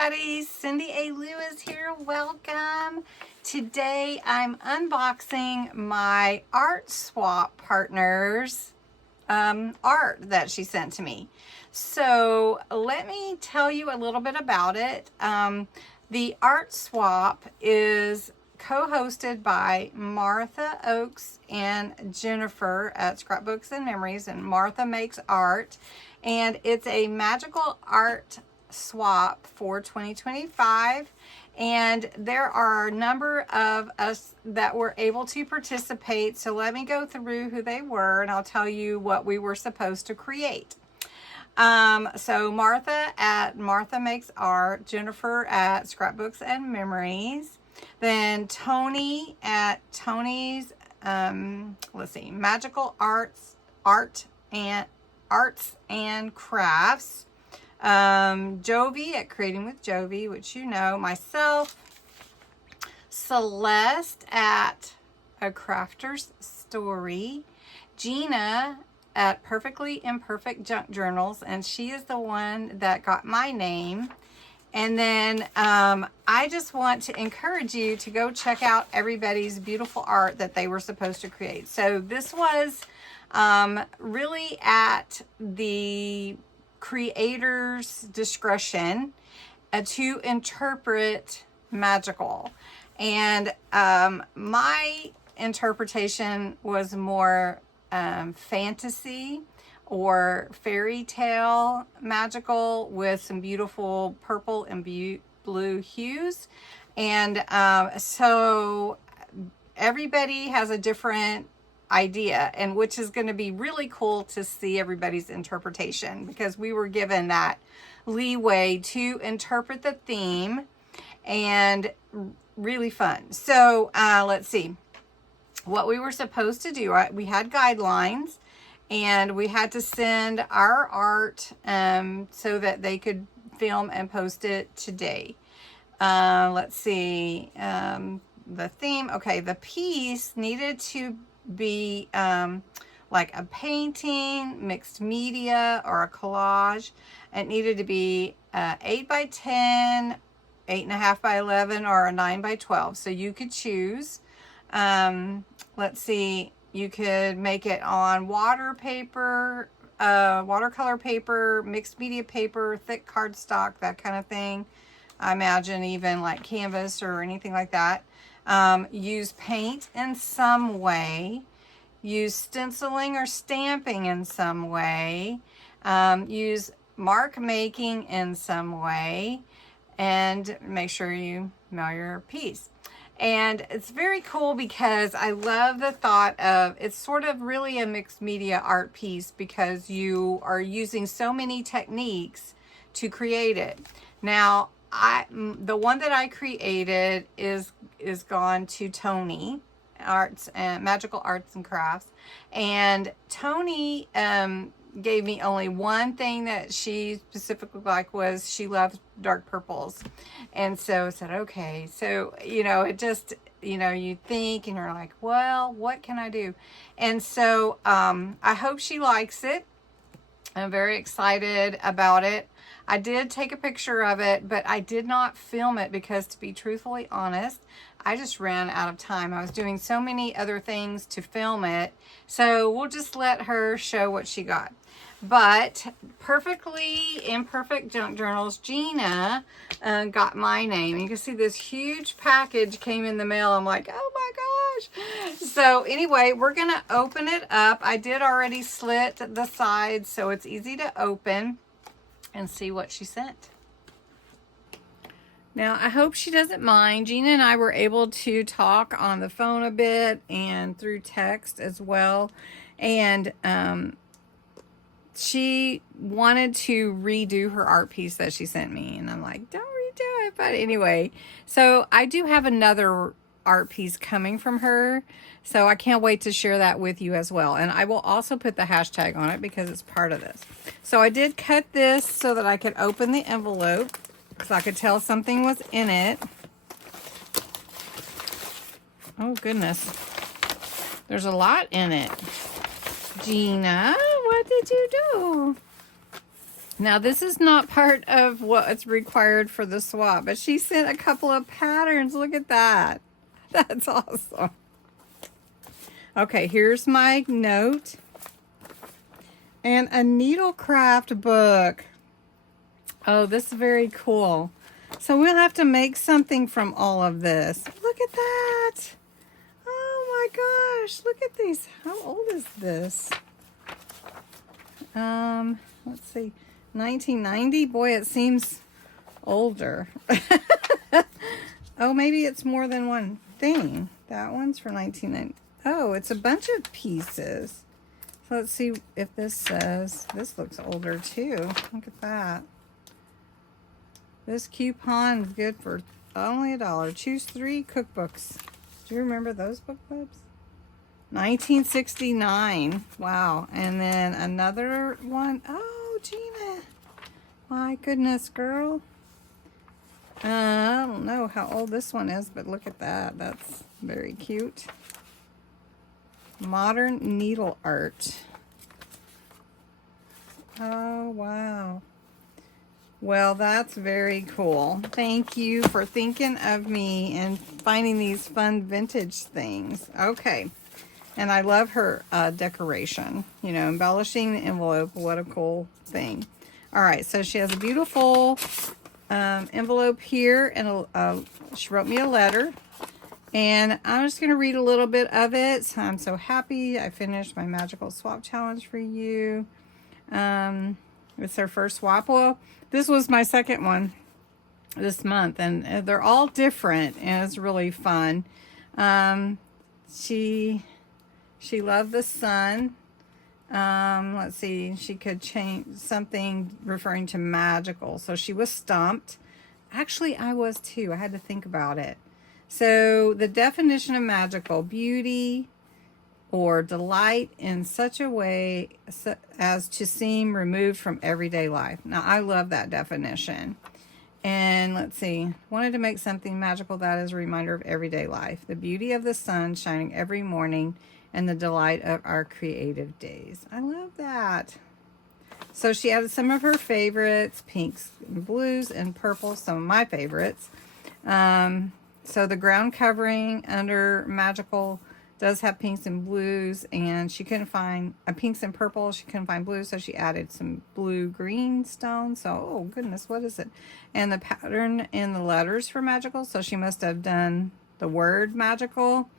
everybody, Cindy A. Lewis here, welcome. Today I'm unboxing my art swap partner's art that she sent to me. So let me tell you a little bit about it. The art swap is co-hosted by Martha Oakes and Jennifer at Scrapbooks and Memories, and Martha makes art, and it's a magical art swap for 2025, and there are a number of us that were able to participate. So let me go through who they were and I'll tell you what we were supposed to create. So Martha at Martha Makes Art, Jennifer at Scrapbooks and Memories, then Toni at Toni's Magical Arts and Crafts, Jovi at Creating with Jovi, which you know, myself, Celeste at A Crafter's Story, Gina at Perfectly Imperfect Junk Journals, and she is the one that got my name. And then I just want to encourage you to go check out everybody's beautiful art that they were supposed to create. So this was really at the creator's discretion to interpret magical, and my interpretation was more fantasy or fairy tale magical with some beautiful purple and blue hues. And so everybody has a different idea, and which is going to be really cool to see everybody's interpretation, because we were given that leeway to interpret the theme, and really fun. So let's see what we were supposed to do. We had guidelines, and we had to send our art so that they could film and post it today. Let's see, the theme. Okay, the piece needed to be like a painting, mixed media, or a collage. It needed to be 8 by 10, 8.5 by 11, or a 9 by 12. So you could choose. Let's see, you could make it on water paper, watercolor paper, mixed media paper, thick cardstock, that kind of thing. I imagine even like canvas or anything like that. Use paint in some way, use stenciling or stamping in some way, use mark making in some way, and make sure you mail your piece. And it's very cool because I love the thought of, it's sort of really a mixed media art piece because you are using so many techniques to create it. Now, the one that I created is gone to Toni Arts and Magical Arts and Crafts, and Toni gave me only one thing that she specifically liked, was she loves dark purples. And so I said, okay. So, you know, it just, you know, you think and you're like, well, what can I do? And so I hope she likes it. I'm very excited about it. I did take a picture of it, but I did not film it because, to be truthfully honest, I just ran out of time. I was doing so many other things to film it. So we'll just let her show what she got. But Perfectly Imperfect Junk Journals, Gina got my name. You can see this huge package came in the mail. I'm like, oh my gosh. So anyway, we're going to open it up. I did already slit the sides, so it's easy to open and see what she sent. Now, I hope she doesn't mind. Gina and I were able to talk on the phone a bit and through text as well. And she wanted to redo her art piece that she sent me. And I'm like, don't redo it. But anyway, so I do have another art piece coming from her. So I can't wait to share that with you as well. And I will also put the hashtag on it because it's part of this. So I did cut this so that I could open the envelope, because I could tell something was in it. Oh goodness. There's a lot in it. Gina, what did you do? Now, this is not part of what's required for the swap, but she sent a couple of patterns. Look at that. That's awesome. Okay, here's my note. And a needlecraft book. Oh, this is very cool. So we'll have to make something from all of this. Look at that. Oh my gosh, look at these. How old is this? Let's see. 1990. Boy, it seems older. Oh, maybe it's more than one thing. That one's for 1990. Oh, it's a bunch of pieces. So let's see if this says, this looks older too. Look at that. This coupon is good for only $1. Choose 3 cookbooks. Do you remember those book clubs? 1969. Wow. And then another one. Oh, Gina. My goodness, girl. I don't know how old this one is, but look at that. That's very cute. Modern needle art. Oh, wow. Well, that's very cool. Thank you for thinking of me and finding these fun vintage things. Okay. And I love her decoration. You know, embellishing the envelope. What a cool thing. All right. So she has a beautiful envelope here. And she wrote me a letter. And I'm just going to read a little bit of it. I'm so happy I finished my magical swap challenge for you. It's her first swap. Well, this was my second one this month, and they're all different, and it's really fun. She loved the sun. Let's see, she could change something referring to magical. So she was stumped. Actually, I was too. I had to think about it. So the definition of magical: beauty or delight in such a way as to seem removed from everyday life. Now, I love that definition. And let's see, wanted to make something magical that is a reminder of everyday life, the beauty of the sun shining every morning, and the delight of our creative days. I love that. So she added some of her favorites, pinks, and blues, and purples, some of my favorites. So the ground covering under magical does have pinks and blues, and she couldn't find pinks and purple. She couldn't find blue, so she added some blue-green stones. So, oh goodness, what is it? And the pattern in the letters for magical, so she must have done the word magical.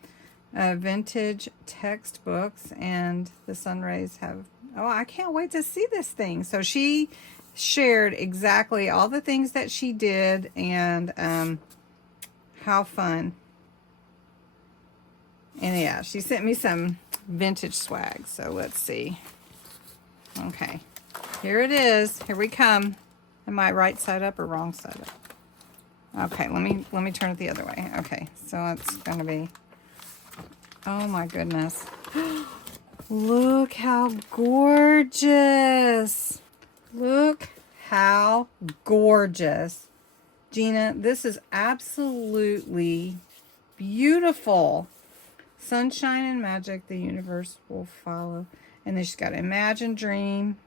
Vintage textbooks, and the sun rays have, oh, I can't wait to see this thing. So she shared exactly all the things that she did, and how fun. And yeah, she sent me some vintage swag. So let's see. Okay, here it is. Here we come. Am I right side up or wrong side up? Okay, let me turn it the other way. Okay, so it's gonna be, oh my goodness. Look how gorgeous. Look how gorgeous. Gina, this is absolutely beautiful. Sunshine and magic, the universe will follow. And then she's got imagine, dream,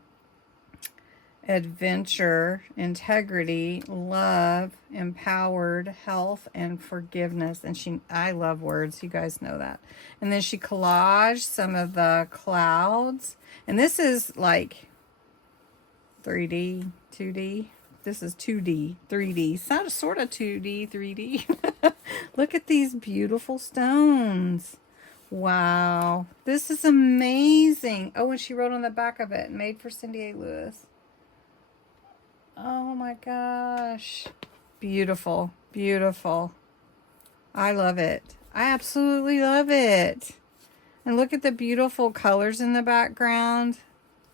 adventure, integrity, love, empowered, health, and forgiveness. And I love words. You guys know that. And then she collaged some of the clouds. And this is like 3D, 2D. This is 2D, 3D. Sort of 2D, 3D. Look at these beautiful stones. Wow. This is amazing. Oh, and she wrote on the back of it, made for Cindy A. Lewis. Oh my gosh. Beautiful. Beautiful. I love it. I absolutely love it. And look at the beautiful colors in the background.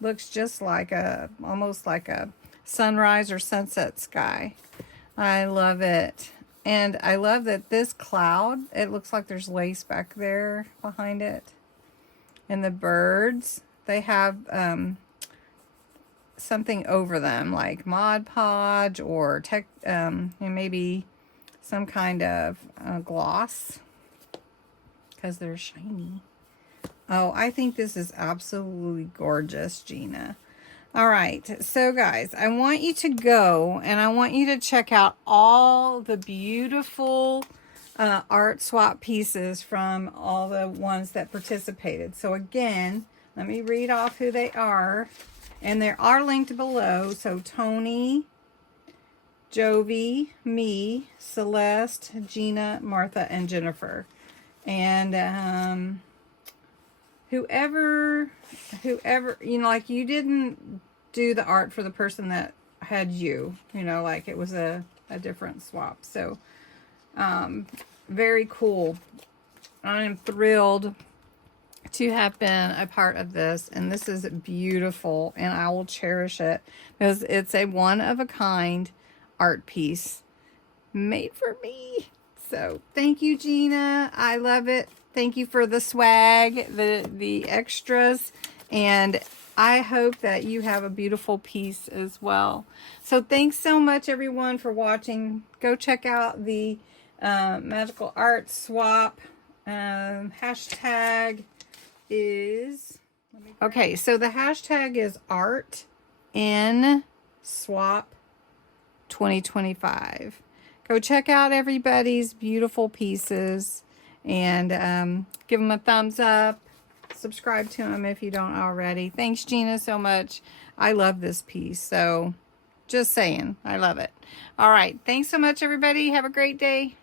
Looks just like almost like a sunrise or sunset sky. I love it. And I love that this cloud, it looks like there's lace back there behind it. And the birds, they have something over them, like Mod Podge or and maybe some kind of gloss, because they're shiny. Oh, I think this is absolutely gorgeous, Gina. All right, so guys, I want you to go and I want you to check out all the beautiful art swap pieces from all the ones that participated. So again, let me read off who they are, and they are linked below. So Toni, Jovi, me, Celeste, Gina, Martha, and Jennifer. And whoever, you know, like you didn't do the art for the person that had you, you know, like it was a different swap. So, very cool. I am thrilled to have been a part of this, and this is beautiful, and I will cherish it because it's a one-of-a-kind art piece made for me. So thank you, Gina. I love it. Thank you for the swag, the extras, and I hope that you have a beautiful piece as well. So thanks so much, everyone, for watching. Go check out the Magical Art Swap. Hashtag is... Okay, so the hashtag is Art in Swap 2025. Go check out everybody's beautiful pieces and give them a thumbs up. Subscribe to them if you don't already. Thanks, Gina, so much. I love this piece. So just saying, I love it. All right. Thanks so much, everybody. Have a great day.